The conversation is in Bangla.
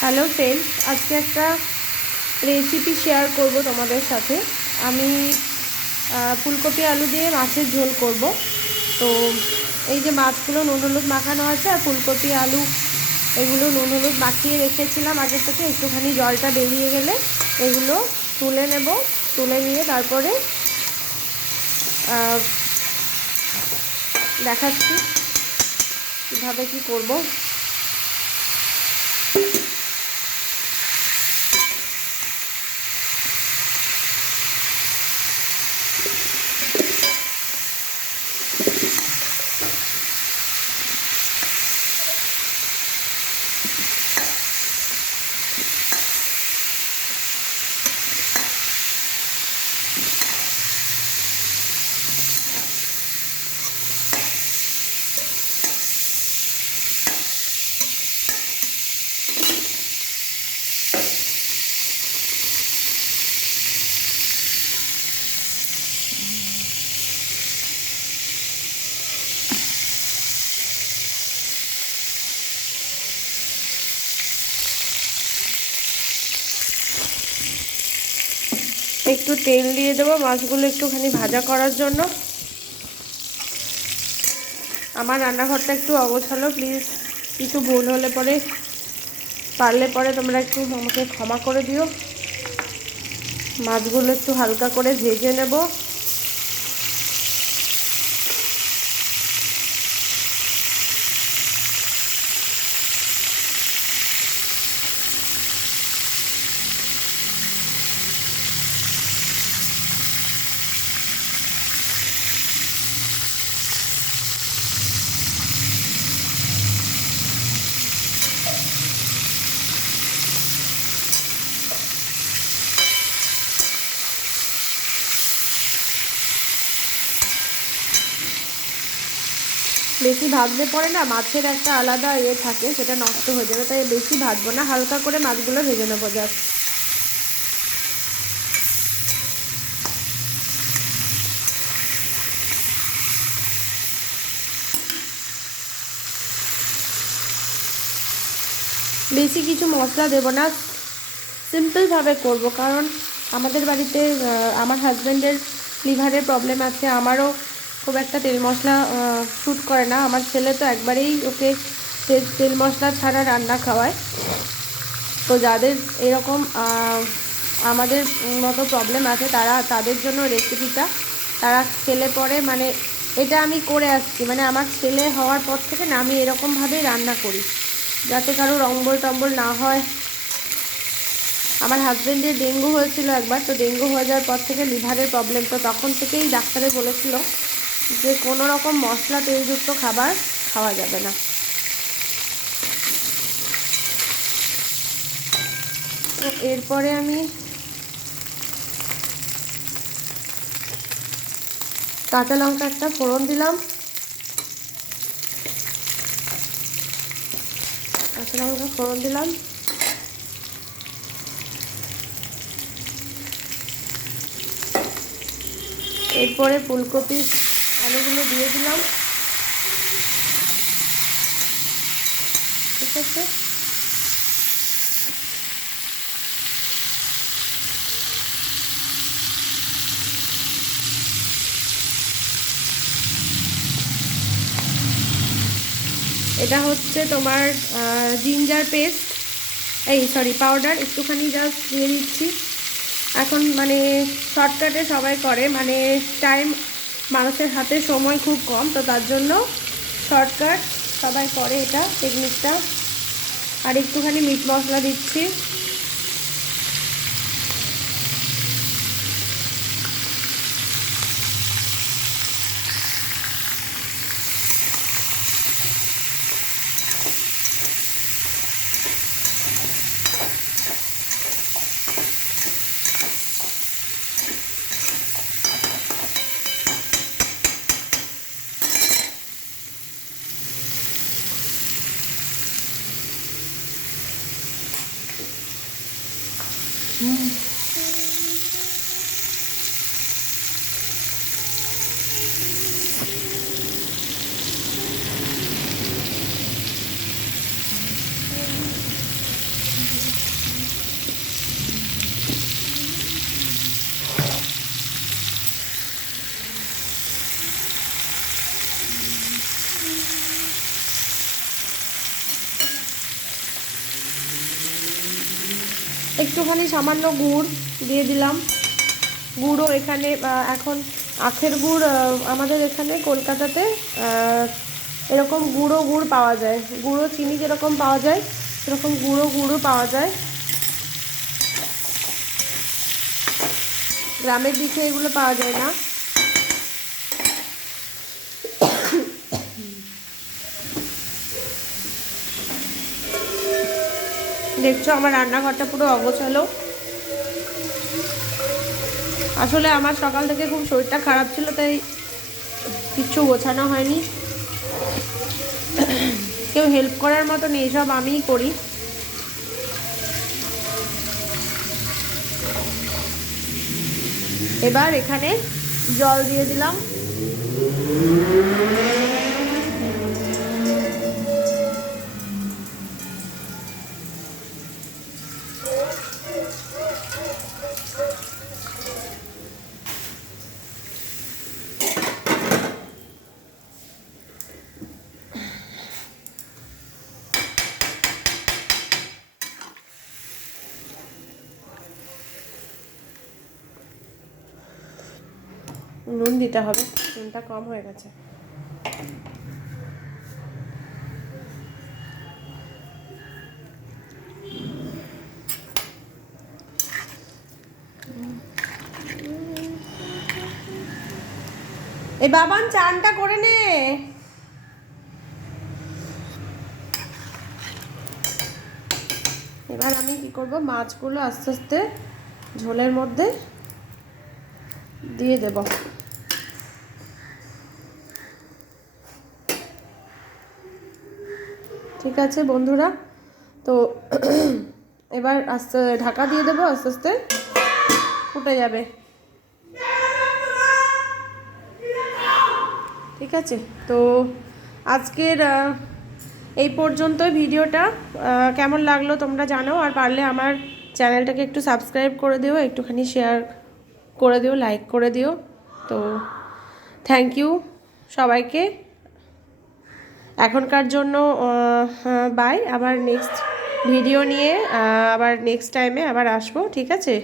হ্যালো ফ্রেন্ডস, আজকে একটা রেসিপি শেয়ার করব তোমাদের সাথে। আমি ফুলকপি আলু দিয়ে মাছের ঝোল করব। তো এই যে মাছগুলো নুন হলুদ মাখানো আছে, আর ফুলকপি আলু এগুলো নুন হলুদ মাখিয়ে রেখেছিলাম আগে থেকে। একটুখানি জলটা বেরিয়ে গেলে এগুলো তুলে নেব। তুলে নিয়ে তারপরে দেখাচ্ছি কীভাবে কী করব। একটু তেল দিয়ে দেবো মাছগুলো একটুখানি ভাজা করার জন্য। আমার রান্নাঘরটা একটু অগোছালো, প্লিজ কিছু ভুল হলে পারলে পরে তোমরা একটু আমাকে ক্ষমা করে দিও। মাছগুলো একটু হালকা করে ভেজে নেব। বেশি ভাজলে পরে না মাছের একটা আলাদা থাকে, সেটা নষ্ট হয়ে যাবে। তাই বেশি ভাজবো না, হালকা করে মাছগুলো ভেজে নেবো জাস্ট। বেশি কিছু মশলা দেবো না, সিম্পলভাবে করব। কারণ আমাদের বাড়িতে আমার হাজব্যান্ডের লিভারের প্রবলেম আছে, আমারও খুব একটা তেল মশলা শ্যুট করে না। আমার ছেলে তো একবারেই ওকে তেল মশলা ছাড়া রান্না খাওয়ায়। তো যাদের এরকম আমাদের মতো প্রবলেম আছে তাদের জন্য রেসিপিটা তারা খেলে পরে মানে এটা আমি করে আসছি, মানে আমার ছেলে হওয়ার পর থেকে না আমি এরকমভাবেই রান্না করি, যাতে কারোর অম্বল টম্বল না হয়। আমার হাজব্যান্ডের ডেঙ্গু হয়েছিল একবার, তো ডেঙ্গু হয়ে যাওয়ার পর থেকে লিভারের প্রবলেম, তো তখন থেকেই ডাক্তারে বলেছিল যে কোনো রকম মশলা তেলযুক্ত খাবার খাওয়া যাবে না। তো এরপরে আমি কাঁচা লঙ্কা একটা ফোড়ন দিলাম। কাঁচা লঙ্কা ফোড়ন দিলাম। এরপরে ফুলকপি আলুগুলো দিয়ে দিলাম। ঠিক আছে, এটা হচ্ছে তোমার জিঞ্জার পেস্ট, পাউডার একটুখানি জাস্ট দিয়ে দিচ্ছি। এখন মানে শর্টকাটে সবাই করে, মানে টাইম মানুষের হাতে সময় খুব কম, তো তার জন্য শর্টকাট সবাই করে এটা টেকনিকটা। আর একটুখানি মিট মশলা দিচ্ছি। একটুখানি সামান্য গুড় দিয়ে দিলাম। গুড়ও এখানে এখন আখের গুড় আমাদের এখানে কলকাতাতে এরকম গুঁড়ো পাওয়া যায়, গুঁড়ো চিনি যেরকম পাওয়া যায় সেরকম গুঁড়ো পাওয়া যায়। গ্রামের দিকে এগুলো পাওয়া যায় না। দেখছো আমার রান্নাঘরটা পুরো অগোছালো। আসলে আমার সকাল থেকে খুব শরীরটা খারাপ ছিল, তাই কিচ্ছু গোছানো হয়নি। কেউ হেল্প করার মতো নেই, সব আমিই করি। এবার এখানে জল দিয়ে দিলাম। নুন দিতে হবে, নুনটা কম হয়ে গেছে। এই বাবান চানটা করে নে। এবার আমি কি করব, মাছগুলো আস্তে আস্তে ঝোলের মধ্যে দিয়ে দেব। ঠিক আছে বন্ধুরা, তো এবার আস্তে ঢাকা দিয়ে দেবো, আস্তে আস্তে ফুটে যাবে। ঠিক আছে, তো আজকের এই পর্যন্তই ভিডিওটা। কেমন লাগলো তোমরা জানো, আর পারলে আমার চ্যানেলটাকে একটু সাবস্ক্রাইব করে দিও, একটুখানি শেয়ার করে দিও, লাইক করে দিও। তো থ্যাংক ইউ সবাইকে এখনকার জন্য। বাই, আবার নেক্সট ভিডিও নিয়ে আবার নেক্সট টাইমে আবার আসবো। ঠিক আছে।